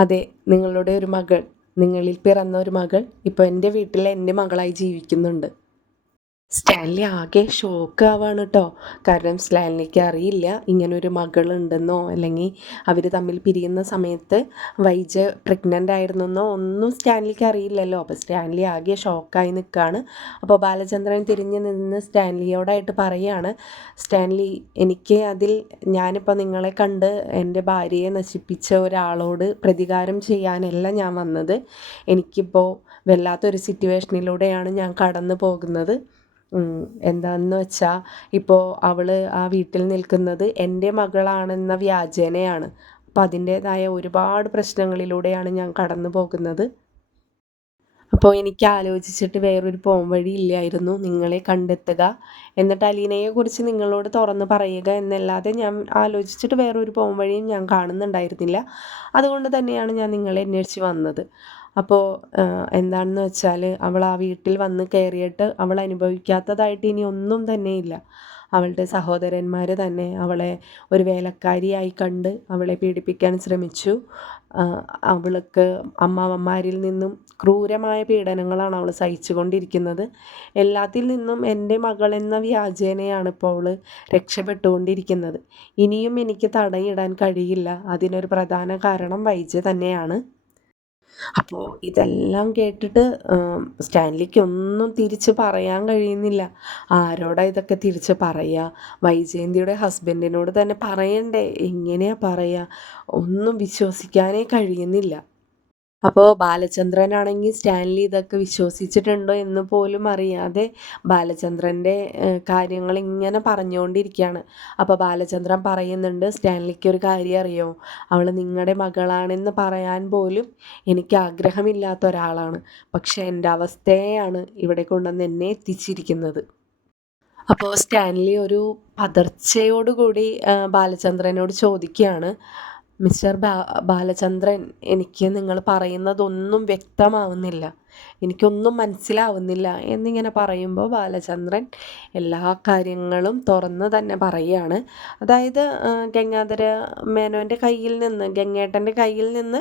അതെ നിങ്ങളുടെ ഒരു മകൾ നിങ്ങളിൽ പിറന്ന ഒരു മകൾ ഇപ്പോൾ എന്റെ വീട്ടിൽ എന്റെ മകളായി ജീവിക്കുന്നുണ്ട്. സ്റ്റാൻലി ആകെ ഷോക്ക് ആവാണ് കേട്ടോ കാരണം സ്റ്റാൻലിക്ക് അറിയില്ല ഇങ്ങനൊരു മകളുണ്ടെന്നോ അല്ലെങ്കിൽ അവർ തമ്മിൽ പിരിയുന്ന സമയത്ത് വൈജ പ്രഗ്നന്റ് ആയിരുന്നെന്നോ ഒന്നും സ്റ്റാൻലിക്ക് അറിയില്ലല്ലോ. അപ്പോൾ സ്റ്റാൻലി ആകെ ഷോക്കായി നിൽക്കുകയാണ് അപ്പോൾ ബാലചന്ദ്രൻ തിരിഞ്ഞ് നിന്ന് സ്റ്റാൻലിയോടായിട്ട് പറയുകയാണ് സ്റ്റാൻലി എനിക്ക് അതിൽ ഞാനിപ്പോൾ നിങ്ങളെ കണ്ട് എന്റെ ഭാര്യയെ നശിപ്പിച്ച ഒരാളോട് പ്രതികാരം ചെയ്യാനല്ല ഞാൻ വന്നത്. എനിക്കിപ്പോൾ വല്ലാത്തൊരു സിറ്റുവേഷനിലൂടെയാണ് ഞാൻ കടന്നു പോകുന്നത്. എന്താണെന്ന് വെച്ചാൽ ഇപ്പോൾ അവൾ ആ വീട്ടിൽ നിൽക്കുന്നത് എന്റെ മകളാണെന്ന വ്യാജേനയാണ്. അപ്പം അതിന്റേതായ ഒരുപാട് പ്രശ്നങ്ങളിലൂടെയാണ് ഞാൻ കടന്നു പോകുന്നത്. അപ്പോൾ എനിക്ക് ആലോചിച്ചിട്ട് വേറൊരു വഴി ഇല്ലായിരുന്നു. നിങ്ങളെ കണ്ടെത്തുക. എന്നിട്ട് അലീനയെക്കുറിച്ച് നിങ്ങളോട് തുറന്ന് പറയുക എന്നല്ലാതെ ഞാൻ ആലോചിച്ചിട്ട് വേറൊരു വഴിയും ഞാൻ കാണുന്നുണ്ടായിരുന്നില്ല. അതുകൊണ്ട് തന്നെയാണ് ഞാൻ നിങ്ങളെ അന്വേഷിച്ച് വന്നത്. അപ്പോൾ എന്താണെന്ന് വെച്ചാൽ അവൾ ആ വീട്ടിൽ വന്ന് കയറിയിട്ട് അവൾ അനുഭവിക്കാത്തതായിട്ട് ഇനി ഒന്നും തന്നെയില്ല അവളുടെ സഹോദരന്മാർ തന്നെ അവളെ ഒരു വേലക്കാരിയായി കണ്ട് അവളെ പീഡിപ്പിക്കാൻ ശ്രമിച്ചു. അവൾക്ക് അമ്മാവന്മാരിൽ നിന്നും ക്രൂരമായ പീഡനങ്ങളാണ് അവൾ സഹിച്ചു കൊണ്ടിരിക്കുന്നത് എല്ലാത്തിൽ നിന്നും എന്റെ മകളെന്ന വ്യാജേനയാണ് ഇപ്പോൾ അവൾ രക്ഷപ്പെട്ടുകൊണ്ടിരിക്കുന്നത്. ഇനിയും എനിക്ക് തടയിടാൻ കഴിയില്ല. അതിനൊരു പ്രധാന കാരണം വൈജ തന്നെയാണ്. അപ്പോൾ ഇതെല്ലാം കേട്ടിട്ട് സ്റ്റാൻലിക്ക് ഒന്നും തിരിച്ച് പറയാൻ കഴിയുന്നില്ല. ആരോടാ ഇതൊക്കെ തിരിച്ച് പറയുക വൈജയന്തിയുടെ ഹസ്ബൻഡിനോട് തന്നെ പറയണ്ടേ? എങ്ങനെയാ പറയുക ഒന്നും വിശ്വസിക്കാനേ കഴിയുന്നില്ല. അപ്പോൾ ബാലചന്ദ്രനാണെങ്കിൽ സ്റ്റാൻലി ഇതൊക്കെ വിശ്വസിച്ചിട്ടുണ്ടോ എന്ന് പോലും അറിയാതെ ബാലചന്ദ്രന്റെ കാര്യങ്ങൾ ഇങ്ങനെ പറഞ്ഞുകൊണ്ടിരിക്കുകയാണ്. അപ്പോൾ ബാലചന്ദ്രൻ പറയുന്നുണ്ട് സ്റ്റാൻലിക്ക് ഒരു കാര്യം അറിയോ? അവൾ നിങ്ങളുടെ മകളാണെന്ന് പറയാൻ പോലും എനിക്ക് ആഗ്രഹമില്ലാത്ത ഒരാളാണ്. പക്ഷെ എന്റെ അവസ്ഥയാണ് ഇവിടെ കൊണ്ടുവന്ന് എന്നെ എത്തിച്ചിരിക്കുന്നത്. അപ്പോൾ സ്റ്റാൻലി ഒരു പതർച്ചയോടുകൂടി ബാലചന്ദ്രനോട് ചോദിക്കുകയാണ്. മിസ്റ്റർ ബാലചന്ദ്രൻ എനിക്ക് നിങ്ങൾ പറയുന്നതൊന്നും വ്യക്തമാവുന്നില്ല. എനിക്കൊന്നും മനസ്സിലാവുന്നില്ല എന്നിങ്ങനെ പറയുമ്പോൾ ബാലചന്ദ്രൻ എല്ലാ കാര്യങ്ങളും തുറന്ന് തന്നെ പറയുകയാണ്. അതായത് ഗംഗാധര മേനോന്റെ കയ്യിൽ നിന്ന് ഗംഗേട്ടന്റെ കയ്യിൽ നിന്ന്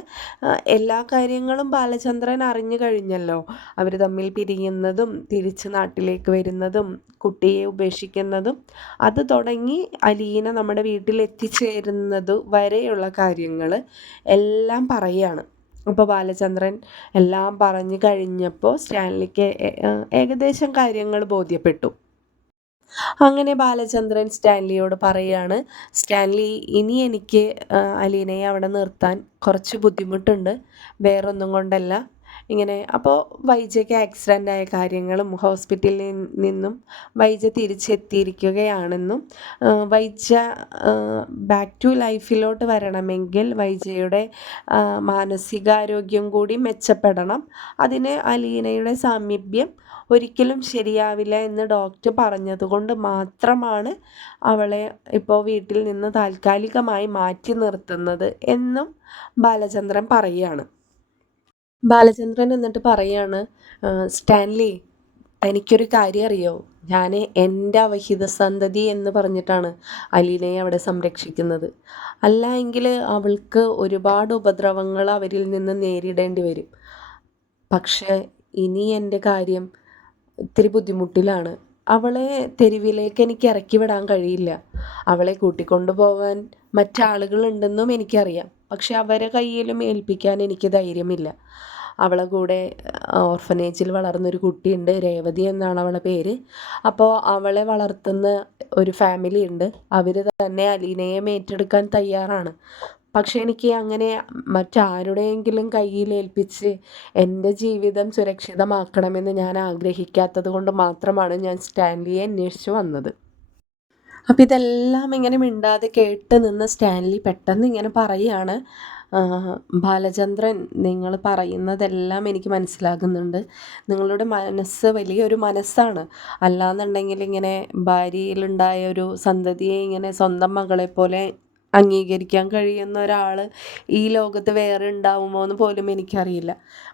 എല്ലാ കാര്യങ്ങളും ബാലചന്ദ്രൻ അറിഞ്ഞു കഴിഞ്ഞല്ലോ. അവർ തമ്മിൽ പിരിയുന്നതും തിരിച്ച് നാട്ടിലേക്ക് വരുന്നതും കുട്ടിയെ ഉപേക്ഷിക്കുന്നതും അത് തുടങ്ങി അലീന നമ്മുടെ വീട്ടിൽ എത്തിച്ചേരുന്നത് വരെയുള്ള കാര്യങ്ങൾ എല്ലാം പറയുകയാണ്. അപ്പോൾ ബാലചന്ദ്രൻ എല്ലാം പറഞ്ഞു കഴിഞ്ഞപ്പോൾ സ്റ്റാൻലിക്ക് ഏകദേശം കാര്യങ്ങൾ ബോധ്യപ്പെട്ടു. അങ്ങനെ ബാലചന്ദ്രൻ സ്റ്റാൻലിയോട് പറയാണ് സ്റ്റാൻലി ഇനി എനിക്ക് അലീനയെ അവിടെ നിർത്താൻ കുറച്ച് ബുദ്ധിമുട്ടുണ്ട്. വേറൊന്നും കൊണ്ടല്ല. ഇങ്ങനെ. അപ്പോൾ വൈജയ്ക്ക് ആക്സിഡന്റ് ആയ കാര്യങ്ങളും ഹോസ്പിറ്റലിൽ നിന്നും വൈജ തിരിച്ചെത്തിയിരിക്കുകയാണെന്നും വൈജ ബാക്ക് ടു ലൈഫിലോട്ട് വരണമെങ്കിൽ വൈജയുടെ മാനസികാരോഗ്യം കൂടി മെച്ചപ്പെടണം. അതിന് അലീനയുടെ സാമീപ്യം ഒരിക്കലും ശരിയാവില്ല എന്ന് ഡോക്ടർ പറഞ്ഞതുകൊണ്ട് മാത്രമാണ് അവളെ ഇപ്പോൾ വീട്ടിൽ നിന്ന് താൽക്കാലികമായി മാറ്റി നിർത്തുന്നത് എന്നും ബാലചന്ദ്രൻ പറയുകയാണ്. ബാലചന്ദ്രൻ എന്നിട്ട് പറയാണ് സ്റ്റാൻലി എനിക്കൊരു കാര്യം അറിയോ? ഞാൻ എന്റെ അവഹിത സന്തതി എന്ന് പറഞ്ഞിട്ടാണ് അലീനയെ അവിടെ സംരക്ഷിക്കുന്നത്. അല്ല എങ്കിൽ അവൾക്ക് ഒരുപാട് ഉപദ്രവങ്ങൾ അവരിൽ നിന്ന് നേരിടേണ്ടി വരും. പക്ഷേ ഇനി എന്റെ കാര്യം ഇത്തിരി ബുദ്ധിമുട്ടിലാണ്. അവളെ തെരുവിലേക്ക് എനിക്ക് ഇറക്കി വിടാൻ കഴിയില്ല. അവളെ കൂട്ടിക്കൊണ്ടു പോകാൻ മറ്റാളുകളുണ്ടെന്നും എനിക്കറിയാം. പക്ഷെ അവരെ കയ്യിലും ഏൽപ്പിക്കാൻ എനിക്ക് ധൈര്യമില്ല. അവളെ കൂടെ ഓർഫനേജിൽ വളർന്നൊരു കുട്ടിയുണ്ട് രേവതി എന്നാണ് അവളെ പേര്. അപ്പോൾ അവളെ വളർത്തുന്ന ഒരു ഫാമിലി ഉണ്ട്. അവർ തന്നെ അലീനയെ ഏറ്റെടുക്കാൻ തയ്യാറാണ്. പക്ഷെ എനിക്ക് അങ്ങനെ മറ്റാരുടെയെങ്കിലും കയ്യിൽ ഏൽപ്പിച്ച് എന്റെ ജീവിതം സുരക്ഷിതമാക്കണമെന്ന് ഞാൻ ആഗ്രഹിക്കാത്തത് കൊണ്ട് മാത്രമാണ് ഞാൻ സ്റ്റാൻലിയെ അന്വേഷിച്ച് വന്നത്. അപ്പം ഇതെല്ലാം ഇങ്ങനെ മിണ്ടാതെ കേട്ട് നിന്ന് സ്റ്റാൻലി പെട്ടെന്ന് ഇങ്ങനെ പറയുകയാണ് ബാലചന്ദ്രൻ നിങ്ങൾ പറയുന്നതെല്ലാം എനിക്ക് മനസ്സിലാകുന്നുണ്ട്. നിങ്ങളുടെ മനസ്സ് വലിയൊരു മനസ്സാണ്. അല്ലാന്നുണ്ടെങ്കിൽ ഇങ്ങനെ ഭാര്യയിലുണ്ടായ ഒരു സന്തതിയെ ഇങ്ങനെ സ്വന്തം മകളെ പോലെ അംഗീകരിക്കാൻ കഴിയുന്ന ഒരാൾ ഈ ലോകത്ത് വേറെ ഉണ്ടാവുമോ എന്ന് പോലും എനിക്കറിയില്ല.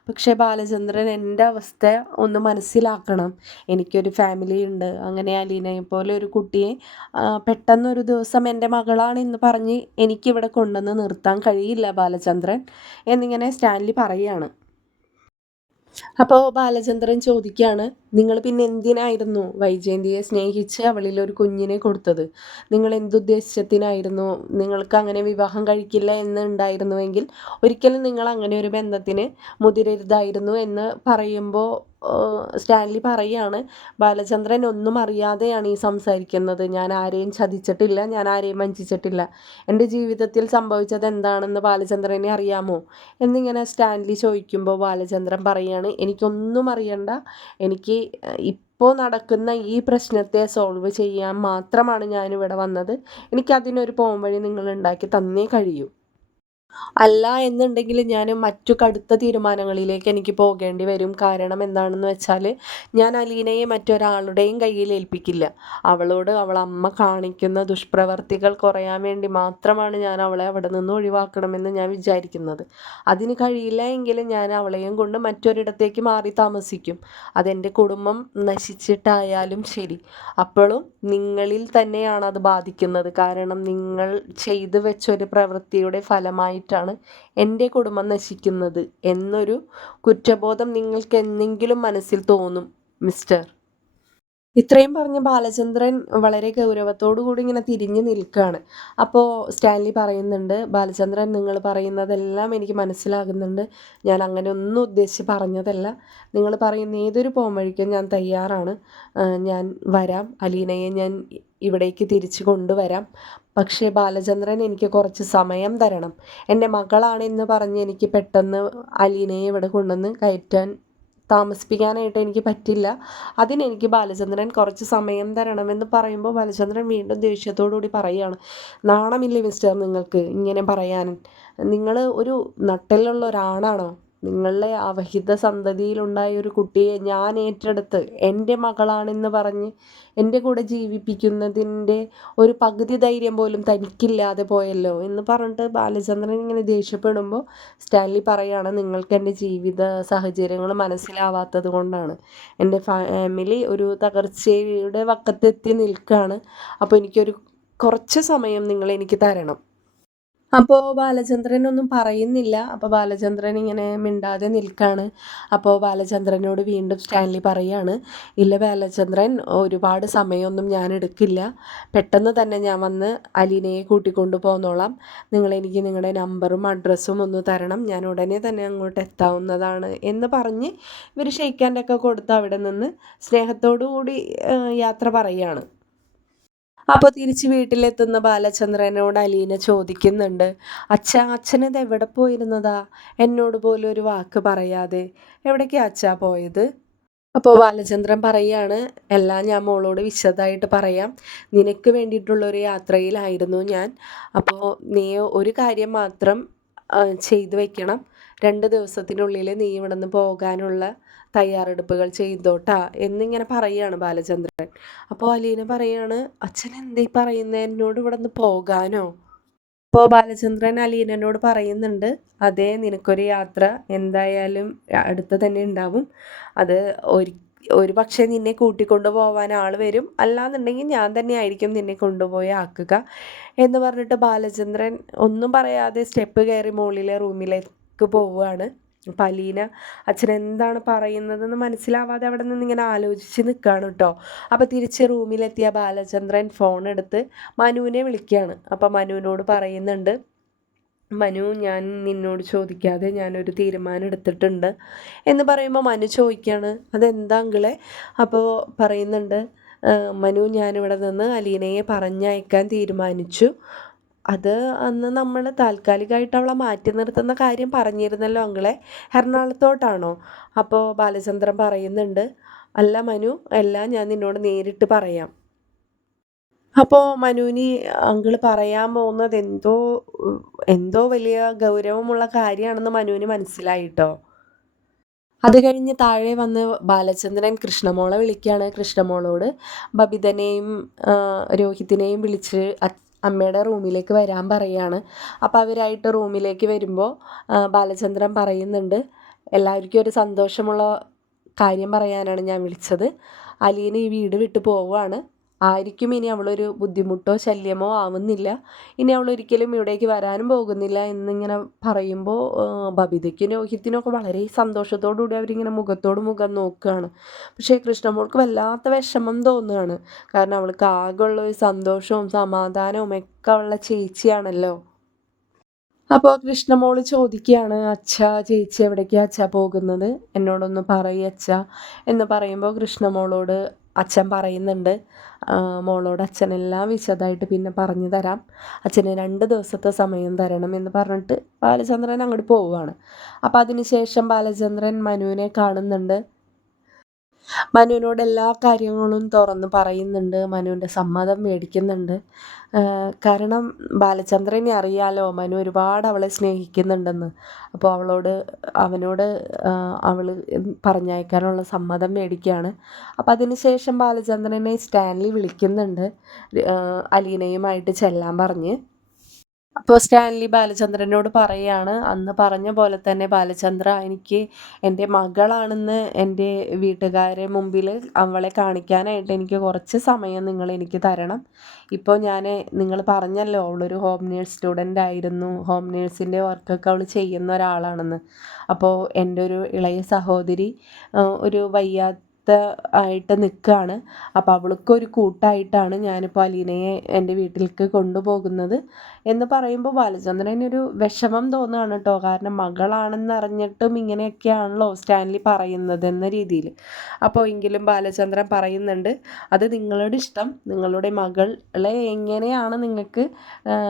പക്ഷേ ബാലചന്ദ്രൻ എന്റെ അവസ്ഥ ഒന്ന് മനസ്സിലാക്കണം. എനിക്കൊരു ഫാമിലി ഉണ്ട്. അങ്ങനെ അലീനയെ പോലെ ഒരു കുട്ടിയെ പെട്ടെന്നൊരു ദിവസം എന്റെ മകളാണ് എന്ന് പറഞ്ഞ് എനിക്കിവിടെ കൊണ്ടുവന്ന് നിർത്താൻ കഴിയില്ല ബാലചന്ദ്രൻ. എന്നിങ്ങനെ സ്റ്റാൻലി പറയുകയാണ്. അപ്പോൾ ബാലചന്ദ്രൻ ചോദിക്കുകയാണ് നിങ്ങൾ പിന്നെ എന്തിനായിരുന്നു വൈജയന്തിയെ സ്നേഹിച്ച് അവളിൽ ഒരു കുഞ്ഞിനെ കൊടുത്തത്? നിങ്ങൾ എന്തുദ്ദേശത്തിനായിരുന്നു നിങ്ങൾക്ക് അങ്ങനെ വിവാഹം കഴിക്കില്ല എന്ന് ഉണ്ടായിരുന്നുവെങ്കിൽ ഒരിക്കലും നിങ്ങൾ അങ്ങനെ ഒരു ബന്ധത്തിന് മുതിരരുതായിരുന്നു എന്ന് പറയുമ്പോൾ സ്റ്റാൻലി പറയാണ് ബാലചന്ദ്രൻ ഒന്നും അറിയാതെയാണ് ഈ സംസാരിക്കുന്നത്. ഞാൻ ആരെയും ചതിച്ചിട്ടില്ല ഞാൻ ആരെയും വഞ്ചിച്ചിട്ടില്ല. എന്റെ ജീവിതത്തിൽ സംഭവിച്ചത് എന്താണെന്ന് ബാലചന്ദ്രനെ അറിയാമോ? എന്നിങ്ങനെ സ്റ്റാൻലി ചോദിക്കുമ്പോൾ ബാലചന്ദ്രൻ പറയാണ് എനിക്കൊന്നും അറിയണ്ട. എനിക്ക് ഇപ്പോൾ നടക്കുന്ന ഈ പ്രശ്നത്തെ സോൾവ് ചെയ്യാൻ മാത്രമാണ് ഞാനിവിടെ വന്നത്. എനിക്കതിനൊരു പോംവഴി നിങ്ങൾ ഉണ്ടാക്കി തന്നേ കഴിയൂ. അല്ല എന്നുണ്ടെങ്കിൽ ഞാൻ മറ്റു കടുത്ത തീരുമാനങ്ങളിലേക്ക് എനിക്ക് പോകേണ്ടി വരും. കാരണം എന്താണെന്ന് വെച്ചാൽ ഞാൻ അലീനയെ മറ്റൊരാളുടെയും കയ്യിൽ ഏൽപ്പിക്കില്ല. അവളോട് അവൾ അമ്മ കാണിക്കുന്ന ദുഷ്പ്രവർത്തികൾ കുറയാൻ വേണ്ടി മാത്രമാണ് ഞാൻ അവളെ അവിടെ നിന്ന് ഒഴിവാക്കണമെന്ന് ഞാൻ വിചാരിക്കുന്നത്. അതിന് കഴിയില്ല എങ്കിൽ ഞാൻ അവളെയും കൊണ്ട് മറ്റൊരിടത്തേക്ക് മാറി താമസിക്കും. അതെന്റെ കുടുംബം നശിച്ചിട്ടായാലും ശരി. അപ്പോഴും നിങ്ങളിൽ തന്നെയാണ് അത് ബാധിക്കുന്നത്. കാരണം നിങ്ങൾ ചെയ്തു വെച്ചൊരു പ്രവൃത്തിയുടെ ഫലമായിട്ടാണ് എന്റെ കുടുംബം നശിക്കുന്നത് എന്നൊരു കുറ്റബോധം നിങ്ങൾക്ക് എന്തെങ്കിലും മനസ്സിൽ തോന്നും മിസ്റ്റർ? ഇത്രയും പറഞ്ഞ് ബാലചന്ദ്രൻ വളരെ കൂടി ഇങ്ങനെ തിരിഞ്ഞു നിൽക്കുകയാണ്. അപ്പോൾ സ്റ്റാൻലി പറയുന്നുണ്ട് ബാലചന്ദ്രൻ നിങ്ങൾ പറയുന്നതെല്ലാം എനിക്ക് മനസ്സിലാകുന്നുണ്ട്. ഞാൻ അങ്ങനെ ഒന്നും ഉദ്ദേശിച്ച് പറഞ്ഞതല്ല. നിങ്ങൾ പറയുന്ന ഏതൊരു പോംവഴിക്കും ഞാൻ തയ്യാറാണ്. ഞാൻ വരാം. അലീനയെ ഞാൻ ഇവിടേക്ക് തിരിച്ചു കൊണ്ടുവരാം. പക്ഷേ ബാലചന്ദ്രൻ എനിക്ക് കുറച്ച് സമയം തരണം. എന്റെ മകളാണെന്ന് പറഞ്ഞ് എനിക്ക് പെട്ടെന്ന് അലീനയെ ഇവിടെ കൊണ്ടുവന്ന് കയറ്റാൻ താമസിപ്പിക്കാനായിട്ട് എനിക്ക് പറ്റില്ല. അതിനെനിക്ക് ബാലചന്ദ്രൻ കുറച്ച് സമയം തരണമെന്ന് പറയുമ്പോൾ ബാലചന്ദ്രൻ വീണ്ടും ദേഷ്യത്തോടുകൂടി പറയുകയാണ് നാണമില്ലേ മിസ്റ്റർ നിങ്ങൾക്ക് ഇങ്ങനെ പറയാൻ? നിങ്ങൾ ഒരു നട്ടലുള്ള ഒരാണാണോ? നിങ്ങളുടെ അവഹിത സന്തതിയിലുണ്ടായ ഒരു കുട്ടിയെ ഞാൻ ഏറ്റെടുത്ത് എന്റെ മകളാണെന്ന് പറഞ്ഞ് എന്റെ കൂടെ ജീവിപ്പിക്കുന്നതിന്റെ ഒരു പകുതി ധൈര്യം പോലും തനിക്കില്ലാതെ പോയല്ലോ എന്ന് പറഞ്ഞിട്ട് ബാലചന്ദ്രൻ ഇങ്ങനെ ദേഷ്യപ്പെടുമ്പോൾ സ്റ്റാൻലി പറയുകയാണ് നിങ്ങൾക്ക് എന്റെ ജീവിത സാഹചര്യങ്ങൾ മനസ്സിലാവാത്തത് കൊണ്ടാണ്. എന്റെ ഫാമിലി ഒരു തകർച്ചയുടെ വക്കത്തെത്തി നിൽക്കുകയാണ്. അപ്പോൾ എനിക്കൊരു കുറച്ച് സമയം നിങ്ങൾ എനിക്ക് തരണം. അപ്പോൾ ബാലചന്ദ്രൻ ഒന്നും പറയുന്നില്ല. അപ്പോൾ ബാലചന്ദ്രൻ ഇങ്ങനെ മിണ്ടാതെ നിൽക്കുകയാണ് അപ്പോൾ ബാലചന്ദ്രനോട് വീണ്ടും സ്റ്റാൻലി പറയാണ് ഇല്ല ബാലചന്ദ്രൻ ഒരുപാട് സമയമൊന്നും ഞാൻ എടുക്കില്ല. പെട്ടെന്ന് തന്നെ ഞാൻ വന്ന് അലീനയെ കൂട്ടിക്കൊണ്ടു പോന്നോളാം. നിങ്ങളെനിക്ക് നിങ്ങളുടെ നമ്പറും അഡ്രസ്സും ഒന്ന് തരണം. ഞാൻ ഉടനെ തന്നെ അങ്ങോട്ട് എത്താവുന്നതാണ് എന്ന് പറഞ്ഞ് ഇവർ ഷെയ്ക്കാന്റെയൊക്കെ കൊടുത്ത് അവിടെ നിന്ന് സ്നേഹത്തോടു കൂടി യാത്ര പറയുകയാണ്. അപ്പോൾ തിരിച്ച് വീട്ടിലെത്തുന്ന ബാലചന്ദ്രനോട് അലീന ചോദിക്കുന്നുണ്ട് അച്ഛ അച്ഛനത് എവിടെ പോയിരുന്നതാ? എന്നോട് പോലും ഒരു വാക്ക് പറയാതെ. എവിടേക്കാ അച്ഛ പോയത്? അപ്പോൾ ബാലചന്ദ്രൻ പറയാണ് എല്ലാം ഞാൻ മോളോട് വിശദമായിട്ട് പറയാം. നിനക്ക് വേണ്ടിയിട്ടുള്ളൊരു യാത്രയിലായിരുന്നു ഞാൻ. അപ്പോൾ നീ ഒരു കാര്യം മാത്രം ചെയ്തു വെക്കണം. രണ്ട് ദിവസത്തിനുള്ളിൽ നീ ഇവിടെ നിന്ന് പോകാനുള്ള തയ്യാറെടുപ്പുകൾ ചെയ്തോട്ടാ എന്നിങ്ങനെ പറയുകയാണ് ബാലചന്ദ്രൻ. അപ്പോൾ അലീന പറയാണ് അച്ഛൻ എന്തേ പറയുന്നത് എന്നോട് ഇവിടെ നിന്ന് പോകാനോ? അപ്പോൾ ബാലചന്ദ്രൻ അലീനനോട് പറയുന്നുണ്ട് അതേ നിനക്കൊരു യാത്ര എന്തായാലും അടുത്ത് തന്നെ ഉണ്ടാവും. അത് ഒരു ഒരു പക്ഷേ നിന്നെ കൂട്ടിക്കൊണ്ടു പോവാൻ ആൾ വരും. അല്ലാന്നുണ്ടെങ്കിൽ ഞാൻ തന്നെ ആയിരിക്കും നിന്നെ കൊണ്ടുപോയി ആക്കുക എന്ന് പറഞ്ഞിട്ട് ബാലചന്ദ്രൻ ഒന്നും പറയാതെ സ്റ്റെപ്പ് കയറി മുകളിലെ റൂമിലേക്ക് പോവുകയാണ്. അപ്പം അലീന അച്ഛൻ എന്താണ് പറയുന്നതെന്ന് മനസ്സിലാവാതെ അവിടെ നിന്ന് ഇങ്ങനെ ആലോചിച്ച് നിൽക്കുകയാണ് കേട്ടോ. അപ്പോൾ തിരിച്ച് റൂമിലെത്തിയ ബാലചന്ദ്രൻ ഫോൺ എടുത്ത് മനുവിനെ വിളിക്കുകയാണ്. അപ്പം മനുവിനോട് പറയുന്നുണ്ട് മനു ഞാൻ നിന്നോട് ചോദിക്കാതെ ഞാനൊരു തീരുമാനം എടുത്തിട്ടുണ്ട് എന്ന് പറയുമ്പോൾ മനു ചോദിക്കുകയാണ് അതെന്താ അങ്കിളെ? അപ്പോൾ പറയുന്നുണ്ട് "ആ, മനു ഞാനിവിടെ നിന്ന് അലീനയെ പറഞ്ഞയക്കാൻ തീരുമാനിച്ചു. അത് അന്ന് നമ്മൾ താൽക്കാലികമായിട്ട് അവളെ മാറ്റി നിർത്തുന്ന കാര്യം പറഞ്ഞിരുന്നല്ലോ അങ്കിളെ എറണാകുളത്തോട്ടാണോ? അപ്പോൾ ബാലചന്ദ്രൻ പറയുന്നുണ്ട് അല്ല മനു എല്ലാം ഞാൻ നിന്നോട് നേരിട്ട് പറയാം. അപ്പോൾ മനുവിന് അങ്കിൾ പറയാൻ പോകുന്നത് എന്തോ എന്തോ വലിയ ഗൗരവമുള്ള കാര്യമാണെന്ന് മനുവിന് മനസ്സിലായിട്ടോ? അത് കഴിഞ്ഞ് താഴെ വന്ന് ബാലചന്ദ്രൻ കൃഷ്ണമോളെ വിളിക്കുകയാണ് കൃഷ്ണമോളോട്. ബബിതനെയും രോഹിതിനെയും വിളിച്ച് അമ്മയുടെ റൂമിലേക്ക് വരാൻ പറയുകയാണ് അപ്പോൾ അവരായിട്ട് റൂമിലേക്ക് വരുമ്പോൾ ബാലചന്ദ്രൻ പറയുന്നുണ്ട് എല്ലാവർക്കും ഒരു സന്തോഷമുള്ള കാര്യം പറയാനാണ് ഞാൻ വിളിച്ചത്. അലീന ഈ വീട് വിട്ട് പോവുകയാണ്. ആയിരിക്കും ഇനി അവളൊരു ബുദ്ധിമുട്ടോ ശല്യമോ ആവുന്നില്ല. ഇനി അവൾ ഒരിക്കലും ഇവിടേക്ക് വരാനും പോകുന്നില്ല എന്നിങ്ങനെ പറയുമ്പോൾ ബബിതയ്ക്കും രോഹിത്തിനൊക്കെ വളരെ സന്തോഷത്തോടുകൂടി അവരിങ്ങനെ മുഖത്തോട് മുഖം നോക്കുകയാണ്. പക്ഷേ കൃഷ്ണമോൾക്ക് വല്ലാത്ത വിഷമം തോന്നുകയാണ്. കാരണം അവൾക്ക് ആകെയുള്ള ഒരു സന്തോഷവും സമാധാനവും ഒക്കെ ഉള്ള ചേച്ചിയാണല്ലോ. അപ്പോൾ കൃഷ്ണമോൾ ചോദിക്കുകയാണ് അച്ഛ ചേച്ചി എവിടേക്കാണ് അച്ഛ പോകുന്നത്? എന്നോടൊന്ന് പറയ് അച്ഛ. എന്ന് പറയുമ്പോൾ കൃഷ്ണമോളോട് അച്ഛൻ പറയുന്നുണ്ട് മോളോട് അച്ഛനെല്ലാം വിശദമായിട്ട് പിന്നെ പറഞ്ഞു തരാം. അച്ഛന് രണ്ട് ദിവസത്തെ സമയം തരണം എന്ന് പറഞ്ഞിട്ട് ബാലചന്ദ്രൻ അങ്ങോട്ട് പോവുകയാണ്. അപ്പോൾ അതിനുശേഷം ബാലചന്ദ്രൻ മനുവിനെ കാണുന്നുണ്ട്. മനുവിനോട് എല്ലാ കാര്യങ്ങളും തുറന്ന് പറയുന്നുണ്ട് മനുവിന്റെ സമ്മതം മേടിക്കുന്നുണ്ട്. കാരണം ബാലചന്ദ്രനെ അറിയാലോ മനു ഒരുപാട് അവളെ സ്നേഹിക്കുന്നുണ്ടെന്ന്. അപ്പോൾ അവളോട് അവനോട് അവൾ പറഞ്ഞയക്കാനുള്ള സമ്മതം മേടിക്കുകയാണ്. അപ്പോൾ അതിനുശേഷം ബാലചന്ദ്രനെ സ്റ്റാൻലി വിളിക്കുന്നുണ്ട് അലീനയുമായിട്ട് ചെല്ലാൻ പറഞ്ഞ്. അപ്പോൾ സ്റ്റാൻലി ബാലചന്ദ്രനോട് പറയുകയാണ് അന്ന് പറഞ്ഞ പോലെ തന്നെ ബാലചന്ദ്ര എനിക്ക് എന്റെ മകളാണെന്ന് എന്റെ വീട്ടുകാരെ മുമ്പിൽ അവളെ കാണിക്കാനായിട്ട് എനിക്ക് കുറച്ച് സമയം നിങ്ങൾ എനിക്ക് തരണം. ഇപ്പോൾ ഞാൻ നിങ്ങൾ പറഞ്ഞല്ലോ അവളൊരു ഹോം നേഴ്സ് സ്റ്റുഡന്റ് ആയിരുന്നു ഹോം നേഴ്സിന്റെ വർക്കൊക്കെ അവൾ ചെയ്യുന്ന ഒരാളാണെന്ന്. അപ്പോൾ എന്റെ ഒരു ഇളയ സഹോദരി ഒരു വയ്യാ ആയിട്ട് നിൽക്കുകയാണ്. അപ്പോൾ അവൾക്കൊരു കൂട്ടായിട്ടാണ് ഞാനിപ്പോൾ അലീനയെ എന്റെ വീട്ടിലേക്ക് കൊണ്ടുപോകുന്നത് എന്ന് പറയുമ്പോൾ ബാലചന്ദ്രനൊരു വിഷമം തോന്നുകയാണ് കേട്ടോ. കാരണം മകളാണെന്നറിഞ്ഞിട്ടും ഇങ്ങനെയൊക്കെയാണല്ലോ സ്റ്റാൻലി പറയുന്നത് എന്ന രീതിയിൽ. അപ്പോൾ എങ്കിലും ബാലചന്ദ്രൻ പറയുന്നുണ്ട് അത് നിങ്ങളുടെ ഇഷ്ടം. നിങ്ങളുടെ മകളെ എങ്ങനെയാണ് നിങ്ങൾക്ക്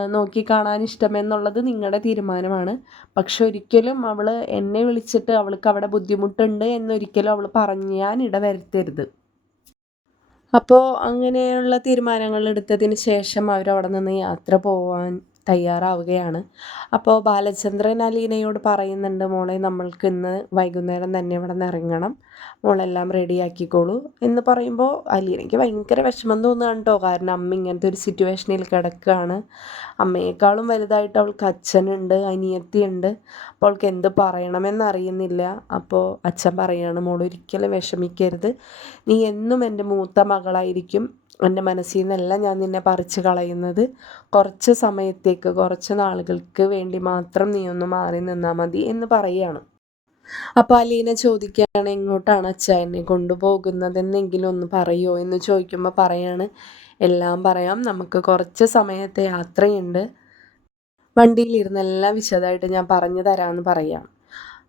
നോക്കിക്കാണാൻ ഇഷ്ടമെന്നുള്ളത് നിങ്ങളുടെ തീരുമാനമാണ്. പക്ഷെ ഒരിക്കലും അവൾ എന്നെ വിളിച്ചിട്ട് അവൾക്ക് അവിടെ ബുദ്ധിമുട്ടുണ്ട് എന്നൊരിക്കലും അവൾ പറഞ്ഞാൻ ഇട വരുത്തരുത്. അപ്പോൾ അങ്ങനെയുള്ള തീരുമാനങ്ങൾ എടുത്തതിന് ശേഷം അവരവിടെ നിന്ന് യാത്ര പോവാൻ തയ്യാറാവുകയാണ്. അപ്പോൾ ബാലചന്ദ്രൻ അലീനയോട് പറയുന്നുണ്ട് മോളെ നമ്മൾക്ക് ഇന്ന് വൈകുന്നേരം തന്നെ ഇവിടെ നിന്ന് ഇറങ്ങണം. മോളെല്ലാം റെഡിയാക്കിക്കോളൂ എന്ന് പറയുമ്പോൾ അലീനയ്ക്ക് ഭയങ്കര വിഷമം തോന്നുകയാണ് കേട്ടോ. കാരണം അമ്മ ഇങ്ങനത്തെ ഒരു സിറ്റുവേഷനിൽ കിടക്കുകയാണ്. അമ്മയെക്കാളും വലുതായിട്ട് അവൾക്ക് അച്ഛനുണ്ട് അനിയത്തിയുണ്ട്. അപ്പോൾ അവൾക്ക് എന്ത് പറയണമെന്ന് അറിയുന്നില്ല. അപ്പോൾ അച്ഛൻ പറയാണ് മോൾ ഒരിക്കലും വിഷമിക്കരുത്. നീ എന്നും എന്റെ മൂത്ത മകളായിരിക്കും. എന്റെ മനസ്സിൽ നിന്നല്ല ഞാൻ നിന്നെ പറിച്ചു കളയുന്നത്. കുറച്ച് സമയത്തേക്ക് കുറച്ച് നാളുകൾക്ക് വേണ്ടി മാത്രം നീ ഒന്ന് മാറി നിന്നാൽ മതി എന്ന് പറയുകയാണ് അപ്പോൾ അലീന ചോദിക്കുകയാണ് എങ്ങോട്ടാണ് അച്ഛ എന്നെ കൊണ്ടുപോകുന്നതെന്നെങ്കിലും ഒന്ന് പറയുമോ എന്ന് ചോദിക്കുമ്പോൾ പറയാണ് എല്ലാം പറയാം. നമുക്ക് കുറച്ച് സമയത്തെ യാത്രയുണ്ട്. വണ്ടിയിലിരുന്ന് എല്ലാം വിശദമായിട്ട് ഞാൻ പറഞ്ഞു തരാമെന്ന് പറയാം.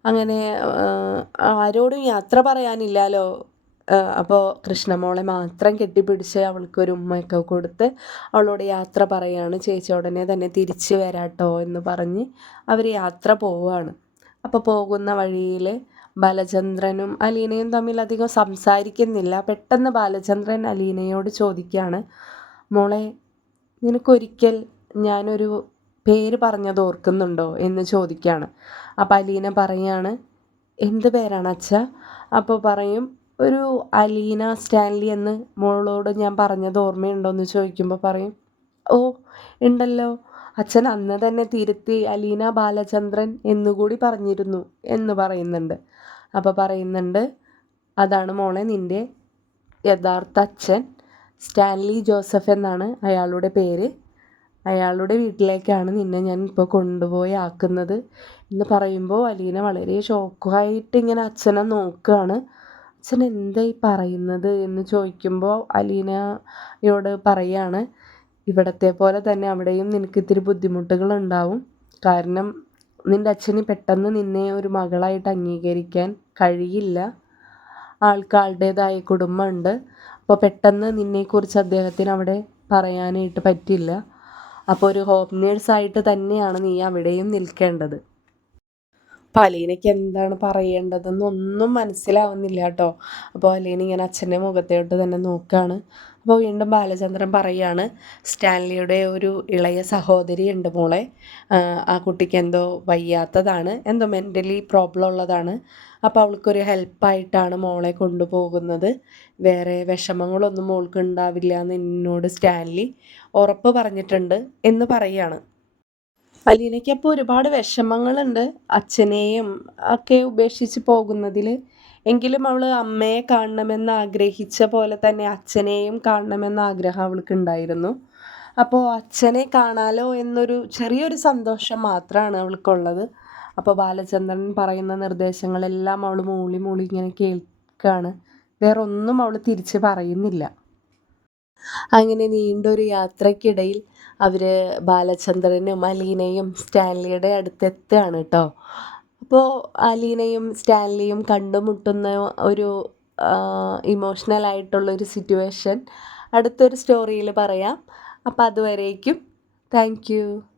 അങ്ങനെ ആരോടും യാത്ര പറയാനില്ലല്ലോ. അപ്പോൾ കൃഷ്ണമോളെ മാത്രം കെട്ടിപ്പിടിച്ച് അവൾക്ക് ഒരു ഉമ്മയൊക്കെ കൊടുത്ത് അവളോട് യാത്ര പറയുകയാണ് ചേച്ചി ഉടനെ തന്നെ തിരിച്ച് വരാട്ടോ എന്ന് പറഞ്ഞ് അവർ യാത്ര പോവുകയാണ്. അപ്പോൾ പോകുന്ന വഴിയിൽ ബാലചന്ദ്രനും അലീനയും തമ്മിൽ അധികം സംസാരിക്കുന്നില്ല. പെട്ടെന്ന് ബാലചന്ദ്രൻ അലീനയോട് ചോദിക്കുകയാണ് മോളെ നിനക്കൊരിക്കൽ ഞാനൊരു പേര് പറഞ്ഞത് ഓർക്കുന്നുണ്ടോ? എന്ന് ചോദിക്കുകയാണ്. അപ്പോൾ അലീന പറയാണ് എന്ത് പേരാണ് അച്ഛ? അപ്പോൾ പറയും ഒരു അലീന സ്റ്റാൻലി എന്ന് മോളോട് ഞാൻ പറഞ്ഞത് ഓർമ്മയുണ്ടോ എന്ന് ചോദിക്കുമ്പോൾ പറയും. ഓ ഉണ്ടല്ലോ. അച്ഛൻ അന്ന് തന്നെ തിരുത്തി അലീന ബാലചന്ദ്രൻ എന്നുകൂടി പറഞ്ഞിരുന്നു എന്ന് പറയുന്നുണ്ട്. അപ്പോൾ പറയുന്നുണ്ട് അതാണ് മോളെ നിന്റെ യഥാർത്ഥ അച്ഛൻ സ്റ്റാൻലി ജോസഫ് എന്നാണ് അയാളുടെ പേര്. അയാളുടെ വീട്ടിലേക്കാണ് നിന്നെ ഞാൻ ഇപ്പോൾ കൊണ്ടുപോയി ആക്കുന്നത് എന്ന് പറയുമ്പോൾ അലീന വളരെ ഷോക്കായിട്ട് ഇങ്ങനെ അച്ഛനെ നോക്കുകയാണ് അച്ഛൻ എന്തായി പറയുന്നത് എന്ന് ചോദിക്കുമ്പോൾ അലീനയോട് പറയാണ് ഇവിടത്തെ പോലെ തന്നെ അവിടെയും നിനക്ക് ഇത്തിരി ബുദ്ധിമുട്ടുകളുണ്ടാവും കാരണം നിന്റെ അച്ഛന് പെട്ടെന്ന് നിന്നെ ഒരു മകളായിട്ട് അംഗീകരിക്കാൻ കഴിയില്ല. ആൾക്ക് ആളുടേതായ കുടുംബമുണ്ട്. അപ്പോൾ പെട്ടെന്ന് നിന്നെക്കുറിച്ച് അദ്ദേഹത്തിന് അവിടെ പറയാനായിട്ട് പറ്റില്ല. അപ്പോൾ ഒരു ഹോം നേഴ്സായിട്ട് തന്നെയാണ് നീ അവിടെയും നിൽക്കേണ്ടത്. അപ്പോൾ അലീനയ്ക്ക് എന്താണ് പറയേണ്ടതെന്നൊന്നും മനസ്സിലാവുന്നില്ല കേട്ടോ. അപ്പോൾ അലീന ഇങ്ങനെ അച്ഛന്റെ മുഖത്തോട്ട് തന്നെ നോക്കുകയാണ് അപ്പോൾ വീണ്ടും ബാലചന്ദ്രൻ പറയാണ് സ്റ്റാൻലിയുടെ ഒരു ഇളയ സഹോദരി ഉണ്ട് മോളെ. ആ, കുട്ടിക്ക് എന്തോ വയ്യാത്തതാണ് എന്തോ മെന്റലി പ്രോബ്ലം ഉള്ളതാണ്. അപ്പോൾ അവൾക്കൊരു ഹെൽപ്പായിട്ടാണ് മോളെ കൊണ്ടുപോകുന്നത്. വേറെ വിഷമങ്ങളൊന്നും മോൾക്ക് ഉണ്ടാവില്ല എന്ന് എന്നോട് സ്റ്റാൻലി ഉറപ്പ് പറഞ്ഞിട്ടുണ്ട് എന്ന് പറയാണ് അലീനയ്ക്ക് അപ്പോൾ ഒരുപാട് വിഷമങ്ങളുണ്ട് അച്ഛനെയും ഒക്കെ ഉപേക്ഷിച്ച് പോകുന്നതിൽ എങ്കിലും അവൾ അമ്മയെ കാണണമെന്ന് ആഗ്രഹിച്ച പോലെ തന്നെ അച്ഛനെയും കാണണമെന്ന ആഗ്രഹം അവൾക്ക് ഉണ്ടായിരുന്നു അപ്പോൾ അച്ഛനെ കാണാലോ എന്നൊരു ചെറിയൊരു സന്തോഷം മാത്രമാണ് അവൾക്കുള്ളത്. അപ്പോൾ ബാലചന്ദ്രൻ പറയുന്ന നിർദ്ദേശങ്ങളെല്ലാം അവൾ മൂളി മൂളി ഇങ്ങനെ കേൾക്കുകയാണ് വേറെ ഒന്നും അവൾ തിരിച്ച് പറയുന്നില്ല. അങ്ങനെ നീണ്ടൊരു യാത്രയ്ക്കിടയിൽ അവർ ബാലചന്ദ്രനും അലീനയും സ്റ്റാൻലിയുടെ അടുത്തെത്തുകയാണ് കേട്ടോ അപ്പോൾ അലീനയും സ്റ്റാൻലിയും കണ്ടുമുട്ടുന്ന ഒരു ഇമോഷണലായിട്ടുള്ളൊരു സിറ്റുവേഷൻ അടുത്തൊരു സ്റ്റോറിയിൽ പറയാം. അപ്പോൾ അതുവരേക്കും. താങ്ക്